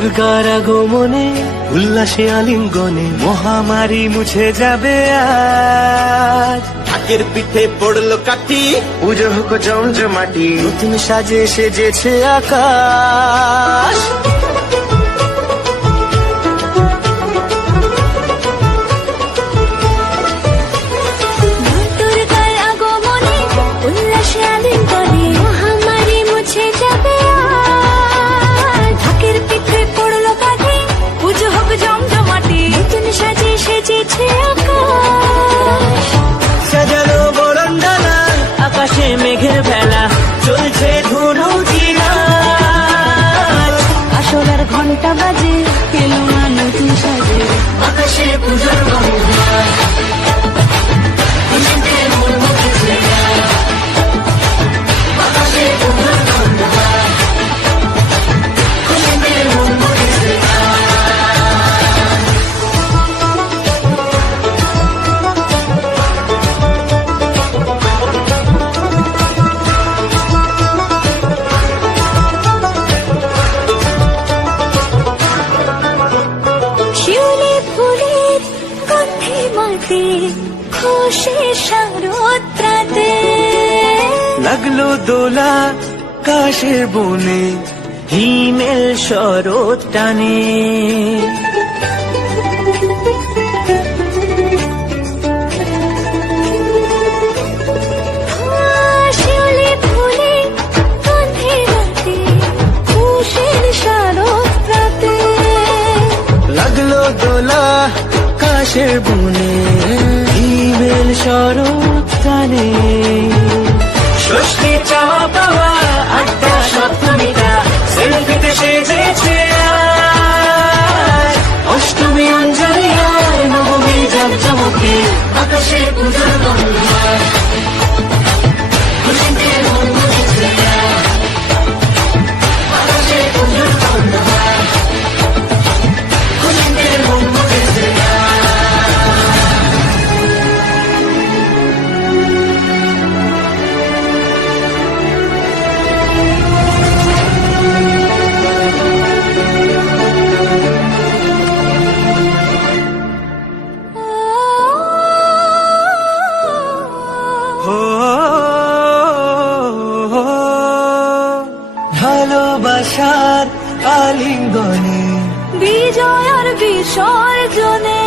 দুর্গার আগমনে উল্লাসে আলিঙ্গনে মহামারী মুছে যাবে আজ। ঢাকের পিঠে পড়লো কাঠি, পুজো হোক জমজমাটি, নতুন সাজে সেজেছে আকাশ। দুর্গার আগমনে উল্লাসে আলিঙ্গনে মহামারী মুছে যাবে আজ। ঢাকের পিঠে পড়লো কাঠি, পুজো হোক জমজমাটি, নতুন সাজে সেজেছে আকাশ। সাজানো বরণডালা, আকাশে মেঘের ভেলা, চলছে ধনু চিরাজ। আসরার ঘন্টা বাজে, এলো না নতুন সাজে, আকাশে পুজোর বহুবার, খুশিতে মন মুখেছে আজ। আকাশে পুজোর বহুবার, খুশিতে মন মুখেছে আজ। শিউলি ফুলের গন্ধে মাতে, খুশির শারদরাতে। লাগলো দোলা কাশের বনে, হিমেল শরৎ টানে। শিউলি ফুলের গন্ধে মাতে, খুশির শারদরাতে। লাগলো দোলা কাশের বনে, হিমেল শরৎ টানে। ষষ্ঠী চাওয়া পাওয়া আড্ডা সপ্তমীটা সেলফিতে সেজেছে আজ। অষ্টমী অঞ্জলি আর নবমী জাঁকজমকে, আকাশে পুজোর গন্ধ। খুশিতে মন মুখেছে আজ। আকাশে পুজোর গন্ধ, খুশিতে মন মুখেছে আজ। ভালোবাসার আলিঙ্গনে বিজয় আর বিসর্জনে